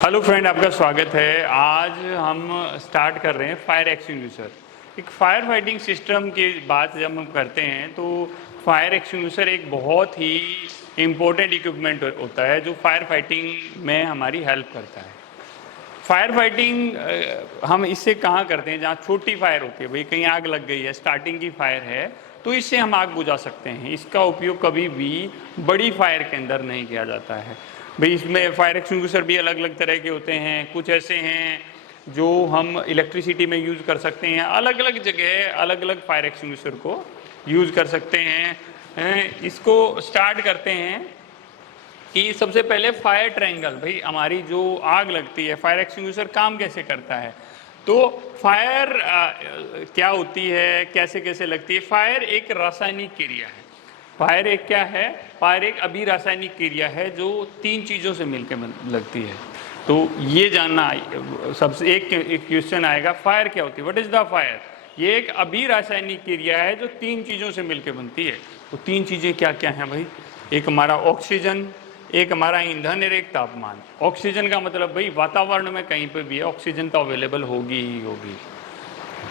Hello friend, आपका स्वागत है। आज हम स्टार्ट कर रहे हैं फायर एक्सटिंग्विशर। एक फायर फाइटिंग सिस्टम की बात जब हम करते हैं तो फायर एक्सटिंग्विशर एक बहुत ही इम्पोर्टेंट इक्विपमेंट होता है जो फायर फाइटिंग में हमारी हेल्प करता है। फायर फाइटिंग हम इससे कहाँ करते हैं, जहाँ छोटी फायर होती है, भाई कहीं आग लग गई है, स्टार्टिंग की फायर है, तो इससे हम आग बुझा सकते हैं। इसका उपयोग कभी भी बड़ी फायर के अंदर नहीं किया जाता है। भाई इसमें फायर एक्सटिंग्विशर भी अलग अलग तरह के होते हैं। कुछ ऐसे हैं जो हम इलेक्ट्रिसिटी में यूज़ कर सकते हैं, अलग अलग जगह अलग अलग फायर एक्सटिंग्विशर को यूज़ कर सकते हैं। इसको स्टार्ट करते हैं कि सबसे पहले फायर ट्रायंगल, भाई हमारी जो आग लगती है, फायर एक्सटिंग्विशर काम कैसे करता है। तो फायर क्या होती है, कैसे कैसे लगती है। फायर एक रासायनिक क्रिया है। फायर एक क्या है, फायर एक अभिरासायनिक क्रिया है जो तीन चीज़ों से मिलकर लगती है। तो ये जानना सबसे एक क्वेश्चन आएगा, फायर क्या होती है, व्हाट इज़ द फायर। ये एक अभिरासायनिक क्रिया है जो तीन चीज़ों से मिलकर बनती है। तो तीन चीज़ें क्या क्या हैं भाई, एक हमारा ऑक्सीजन, एक हमारा ईंधन और एक तापमान। ऑक्सीजन का मतलब भाई वातावरण में कहीं पे भी है ऑक्सीजन तो अवेलेबल होगी ही होगी,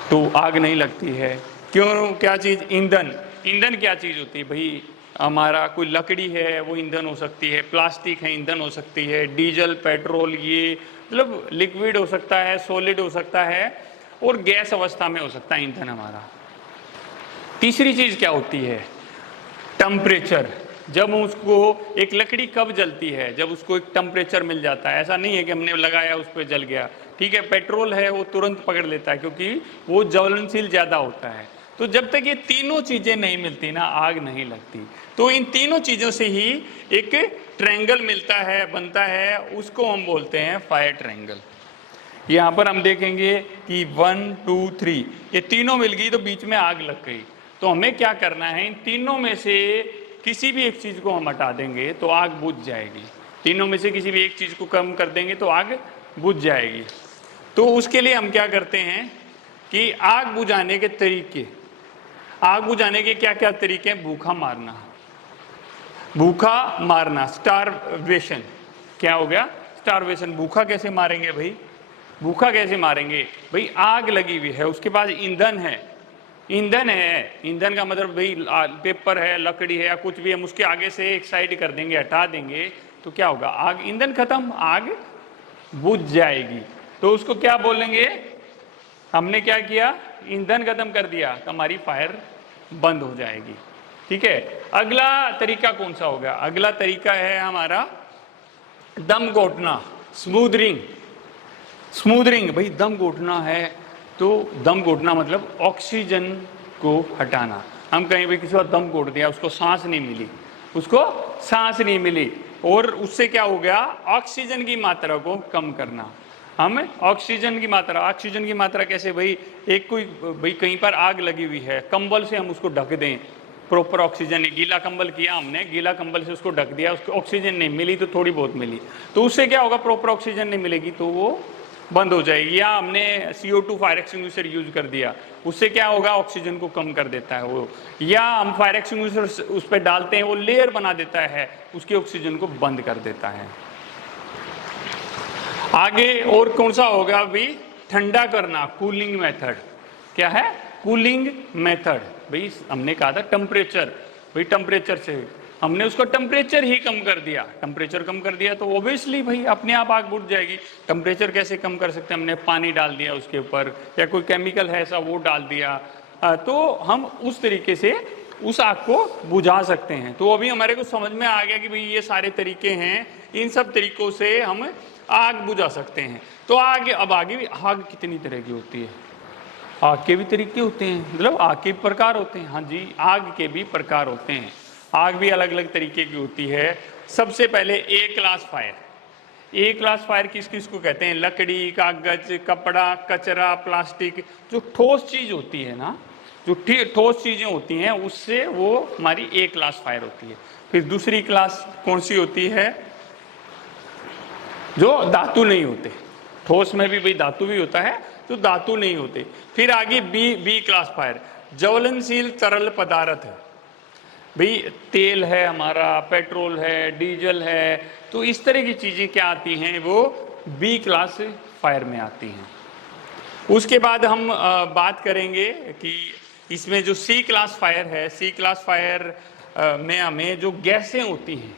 तो आग नहीं लगती है। क्यों, क्या चीज़, ईंधन। ईंधन क्या चीज़ होती है भाई, हमारा कोई लकड़ी है वो ईंधन हो सकती है, प्लास्टिक है ईंधन हो सकती है, डीजल पेट्रोल ये मतलब लिक्विड हो सकता है, सॉलिड हो सकता है और गैस अवस्था में हो सकता है ईंधन हमारा। तीसरी चीज़ क्या होती है, टेम्परेचर। जब उसको एक लकड़ी कब जलती है, जब उसको एक टेम्परेचर मिल जाता है। ऐसा नहीं है कि हमने लगाया उस पर जल गया। ठीक है, पेट्रोल है वो तुरंत पकड़ लेता है क्योंकि वो ज्वलनशील ज़्यादा होता है। तो जब तक ये तीनों चीज़ें नहीं मिलती ना, आग नहीं लगती। तो इन तीनों चीज़ों से ही एक ट्रायंगल मिलता है, बनता है, उसको हम बोलते हैं फायर ट्रायंगल। यहाँ पर हम देखेंगे कि 1 2 3 ये तीनों मिल गई तो बीच में आग लग गई। तो हमें क्या करना है, इन तीनों में से किसी भी एक चीज़ को हम हटा देंगे तो आग बुझ जाएगी। तीनों में से किसी भी एक चीज़ को कम कर देंगे तो आग बुझ जाएगी। तो उसके लिए हम क्या करते हैं कि आग बुझाने के तरीके, आग बुझाने के क्या क्या तरीके हैं। भूखा मारना, भूखा मारना, स्टारवेशन। क्या हो गया, स्टारवेशन। भूखा कैसे मारेंगे भाई, भूखा कैसे मारेंगे भाई, आग लगी हुई है, उसके पास ईंधन है, ईंधन है, ईंधन का मतलब भाई पेपर है, लकड़ी है या कुछ भी, हम उसके आगे से एक साइड कर देंगे, हटा देंगे तो क्या होगा, आग, ईंधन खत्म, आग बुझ जाएगी। तो उसको क्या बोलेंगे, हमने क्या किया, ईंधन खत्म कर दिया तो हमारी फायर बंद हो जाएगी। ठीक है, अगला तरीका कौन सा होगा, अगला तरीका है हमारा दम घोटना, स्मूदरिंग। स्मूदरिंग, भाई दम घोटना है तो दम घोटना मतलब ऑक्सीजन को हटाना। हम कहीं भी किसी को दम घोट दिया, उसको सांस नहीं मिली, उसको सांस नहीं मिली, और उससे क्या हो गया, ऑक्सीजन की मात्रा को कम करना। हम ऑक्सीजन की मात्रा कैसे भाई, एक कोई भाई कहीं पर आग लगी हुई है, कंबल से हम उसको ढक दें, प्रॉपर ऑक्सीजन, गीला कंबल किया हमने, गीला कंबल से उसको ढक दिया, उसको ऑक्सीजन नहीं मिली तो थोड़ी बहुत मिली, तो उससे क्या होगा, प्रॉपर ऑक्सीजन नहीं मिलेगी तो वो बंद हो जाएगी। या हमने CO2 फायर एक्सटिंग्विशर यूज कर दिया, उससे क्या होगा, ऑक्सीजन को कम कर देता है वो। या हम फायर एक्सटिंग्विशर उस पर डालते हैं, वो लेयर बना देता है, उसके ऑक्सीजन को बंद कर देता है। आगे और कौन सा होगा अभी, ठंडा करना, कूलिंग मेथड। क्या है, कूलिंग मेथड। भाई हमने कहा था टेम्परेचर, भाई टेम्परेचर से हमने उसको टेम्परेचर ही कम कर दिया, टेम्परेचर कम कर दिया तो ओबियसली भाई अपने आप आग बुझ जाएगी। टेम्परेचर कैसे कम कर सकते हैं, हमने पानी डाल दिया उसके ऊपर, या कोई केमिकल है ऐसा वो डाल दिया, तो हम उस तरीके से उस आग को बुझा सकते हैं। तो अभी हमारे को समझ में आ गया कि भाई ये सारे तरीके हैं, इन सब तरीकों से हम आग बुझा सकते हैं। तो आगे, अब आगे भी आग कितनी तरह की होती है, आग के भी तरीके होते हैं, मतलब आग के भी प्रकार होते हैं। हाँ जी, आग के भी प्रकार होते हैं, आग भी अलग अलग तरीके की होती है। सबसे पहले ए क्लास फायर। ए क्लास फायर किस किस को कहते हैं, लकड़ी, कागज, कपड़ा, कचरा, प्लास्टिक, जो ठोस चीज होती है ना, जो ठोस चीजें होती हैं उससे वो हमारी ए क्लास फायर होती है। फिर दूसरी क्लास कौन सी होती है, जो धातु नहीं होते, ठोस में भी भाई धातु भी होता है तो धातु नहीं होते। फिर आगे बी क्लास फायर, ज्वलनशील तरल पदार्थ है, भाई तेल है हमारा, पेट्रोल है, डीजल है, तो इस तरह की चीजें क्या आती हैं, वो बी क्लास फायर में आती हैं। उसके बाद हम बात करेंगे कि इसमें जो सी क्लास फायर है, सी क्लास फायर में हमें जो गैसें होती हैं,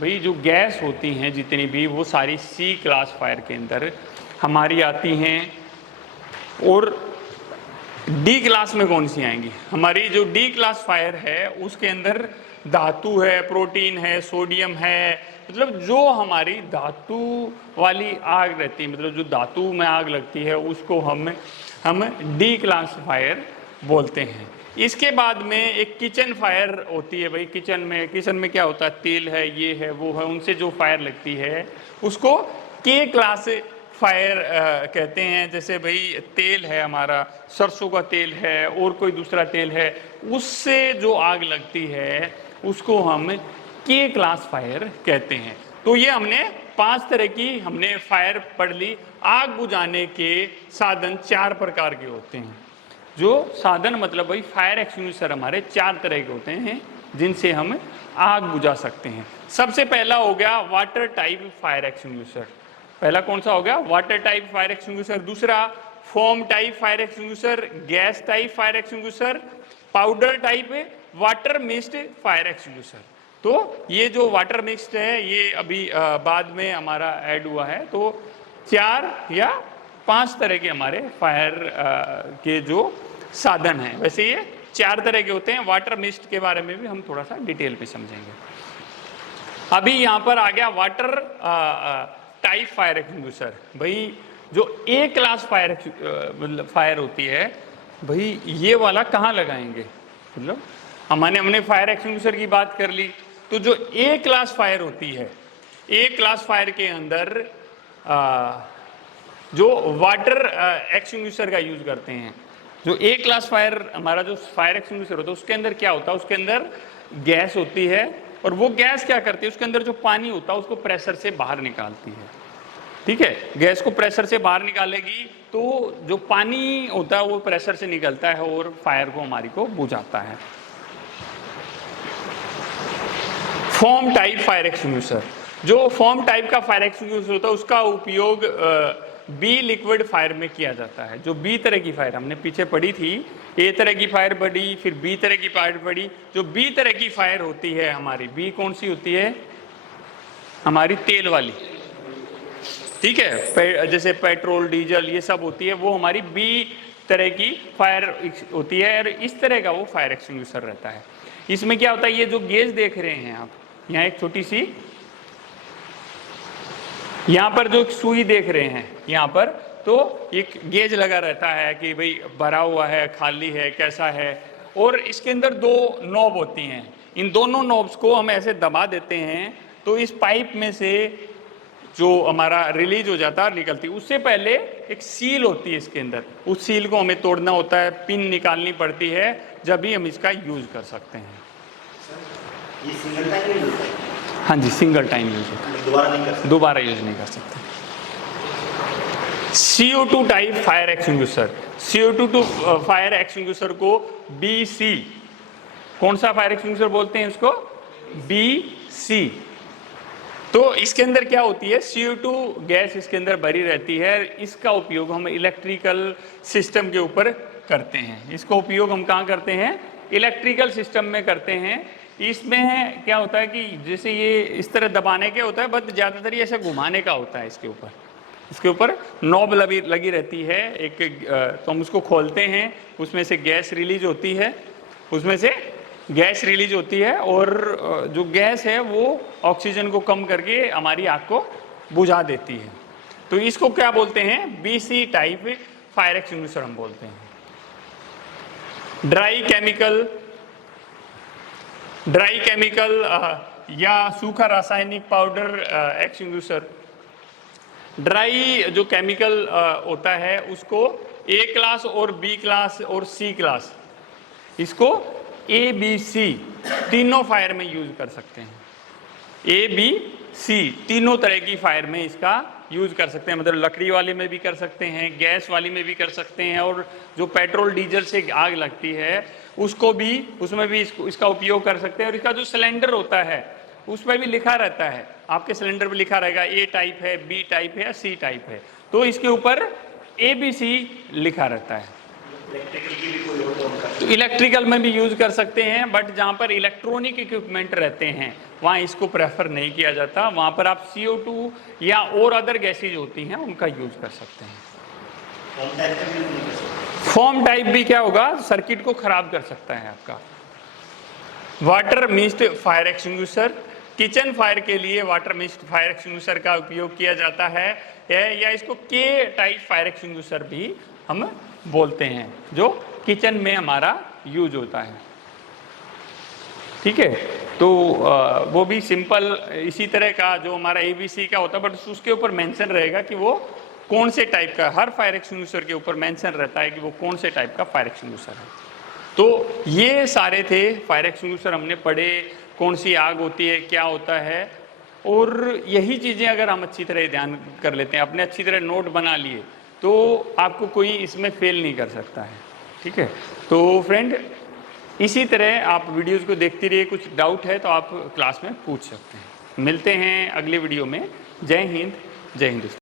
भाई जो गैस होती हैं जितनी भी, वो सारी सी क्लास फायर के अंदर हमारी आती हैं। और डी क्लास में कौन सी आएंगी? हमारी जो डी क्लास फायर है उसके अंदर धातु है, प्रोटीन है, सोडियम है, मतलब जो हमारी धातु वाली आग रहती है, मतलब जो धातु में आग लगती है उसको हम डी क्लास फायर बोलते हैं। इसके बाद में एक किचन फायर होती है। भाई किचन में क्या होता है? तेल है, ये है, वो है, उनसे जो फायर लगती है उसको के क्लास फायर कहते हैं। जैसे भाई तेल है, हमारा सरसों का तेल है और कोई दूसरा तेल है, उससे जो आग लगती है उसको हम के क्लास फायर कहते हैं। तो ये हमने 5 तरह की हमने फायर पढ़ ली। आग बुझाने के साधन 4 प्रकार के होते हैं। जो साधन मतलब भाई फायर एक्सटिंग्विशर हमारे 4 तरह के होते हैं जिनसे हम आग बुझा सकते हैं। सबसे पहला हो गया वाटर टाइप फायर एक्सटिंग्विशर। पहला कौन सा हो गया? Water type fire extinguisher. दूसरा foam type fire extinguisher, gas type fire extinguisher, powder type, water mist fire extinguisher. तो ये जो वाटर मिक्स्ड है ये अभी बाद में हमारा ऐड हुआ है। तो 4 या 5 तरह के हमारे फायर के जो साधन हैं, वैसे ये 4 तरह के होते हैं। वाटर मिस्ट के बारे में भी हम थोड़ा सा डिटेल में समझेंगे। अभी यहाँ पर आ गया वाटर टाइप फायर एक्सटिंग्विशर। भाई जो ए क्लास फायर मतलब फायर होती है, भाई ये वाला कहाँ लगाएंगे? मतलब हमने फायर एक्सटिंग्विशर की बात कर ली, तो जो ए क्लास फायर होती है, ए क्लास फायर के अंदर जो वाटर एक्सटिंग्विशर का यूज करते हैं। जो ए क्लास फायर हमारा जो फायर एक्सटिंग्विशर होता है उसके अंदर क्या होता है? उसके अंदर गैस होती है और वो गैस क्या करती है? उसके अंदर जो पानी होता है उसको प्रेशर से बाहर निकालती है। ठीक है, गैस को प्रेशर से बाहर निकालेगी तो जो पानी होता है वो प्रेशर से निकलता है और फायर को हमारी को बुझाता है। Foam type fire extinguisher. जो फोम टाइप का फायर एक्सटिंग्विशर होता है उसका उपयोग बी लिक्विड फायर में किया जाता है। जो बी तरह की फायर हमने पीछे पढ़ी थी, ए तरह की फायर पढ़ी, फिर बी तरह की फायर पढ़ी। जो बी तरह की फायर होती है हमारी, बी कौन सी होती है? हमारी तेल वाली। ठीक है, जैसे पेट्रोल, डीजल, ये सब होती है, वो हमारी बी तरह की फायर होती है और इस तरह का वो फायर एक्सटिंग्विशर रहता है। इसमें क्या होता है? ये जो गेज देख रहे हैं आप, यहाँ एक छोटी सी, यहाँ पर जो सुई देख रहे हैं यहाँ पर, तो एक गेज लगा रहता है कि भाई भरा हुआ है, खाली है, कैसा है। और इसके अंदर 2 नॉब होती हैं। इन दोनों नॉब्स को हम ऐसे दबा देते हैं तो इस पाइप में से जो हमारा रिलीज हो जाता है, निकलती है। उससे पहले एक सील होती है इसके अंदर, उस सील को हमें तोड़ना होता है, पिन निकालनी पड़ती है, जब भी हम इसका यूज कर सकते हैं। ये सिंगल टाइम यूज है? हाँ जी, सिंगल टाइम यूज है, दोबारा यूज नहीं कर सकते। CO2 type fire extinguisher. CO2 fire extinguisher को BC, कौन सा फायर एक्सटिंग्विशर बोलते हैं इसको? BC। तो इसके अंदर क्या होती है? CO2 गैस इसके अंदर भरी रहती है। इसका उपयोग हम इलेक्ट्रिकल सिस्टम के ऊपर करते हैं। इसका उपयोग हम कहाँ करते हैं? इलेक्ट्रिकल सिस्टम में करते हैं। इसमें क्या होता है कि जैसे ये इस तरह दबाने के होता है, बट ज़्यादातर ये ऐसे घुमाने का होता है। इसके ऊपर नॉब लगी रहती है एक, तो हम उसको खोलते हैं, उसमें से गैस रिलीज होती है, और जो गैस है वो ऑक्सीजन को कम करके हमारी आग को बुझा देती है। तो इसको क्या बोलते हैं? BC टाइप फायर एक्सटिंग्विशर हम बोलते हैं। ड्राई केमिकल या सूखा रासायनिक पाउडर एक्सटिंग्विशर। ड्राई जो केमिकल होता है उसको A क्लास और B क्लास और C क्लास, इसको ABC तीनों फायर में यूज कर सकते हैं। ABC तीनों तरह की फायर में इसका यूज कर सकते हैं। मतलब लकड़ी वाले में भी कर सकते हैं, गैस वाली में भी कर सकते हैं, और जो पेट्रोल डीजल से आग लगती है उसमें भी इसका उपयोग कर सकते हैं। और इसका जो सिलेंडर होता है उस पर भी लिखा रहता है, आपके सिलेंडर पर लिखा रहेगा ए टाइप है, बी टाइप है या सी टाइप है, तो इसके ऊपर ABC लिखा रहता है। इलेक्ट्रिकल की भी कोई हो तो उनका तो इलेक्ट्रिकल में भी यूज़ कर सकते हैं, बट जहाँ पर इलेक्ट्रॉनिक इक्विपमेंट रहते हैं वहाँ इसको प्रेफर नहीं किया जाता, वहाँ पर आप CO2 या और अदर गैसेज होती हैं उनका यूज कर सकते हैं। होम टाइप का भी यूज नहीं कर सकते। फॉर्म टाइप भी क्या होगा, सर्किट को खराब कर सकता है आपका। Water mist fire extinguisher, kitchen fire के लिए वाटर मिस्ट फायर एक्सटिंग्विशर का उपयोग किया जाता है, या इसको K टाइप फायर एक्सटिंग्विशर भी हम बोलते हैं, जो किचन में हमारा यूज होता है। ठीक है, तो वो भी सिंपल इसी तरह का जो हमारा ABC का होता है, बट उसके ऊपर मेंशन रहेगा कि वो कौन से टाइप का, हर फायर एक्सटिंग्विशर के ऊपर मेंशन रहता है कि वो कौन से टाइप का फायर एक्सटिंग्विशर है। तो ये सारे थे फायर एक्सटिंग्विशर, हमने पढ़े कौन सी आग होती है, क्या होता है, और यही चीज़ें अगर हम अच्छी तरह ध्यान कर लेते हैं, अपने अच्छी तरह नोट बना लिए, तो आपको कोई इसमें फेल नहीं कर सकता है। ठीक है, तो फ्रेंड इसी तरह आप वीडियोज़ को देखते रहिए, कुछ डाउट है तो आप क्लास में पूछ सकते हैं। मिलते हैं अगले वीडियो में। जय हिंद, जय हिंदुस्तान।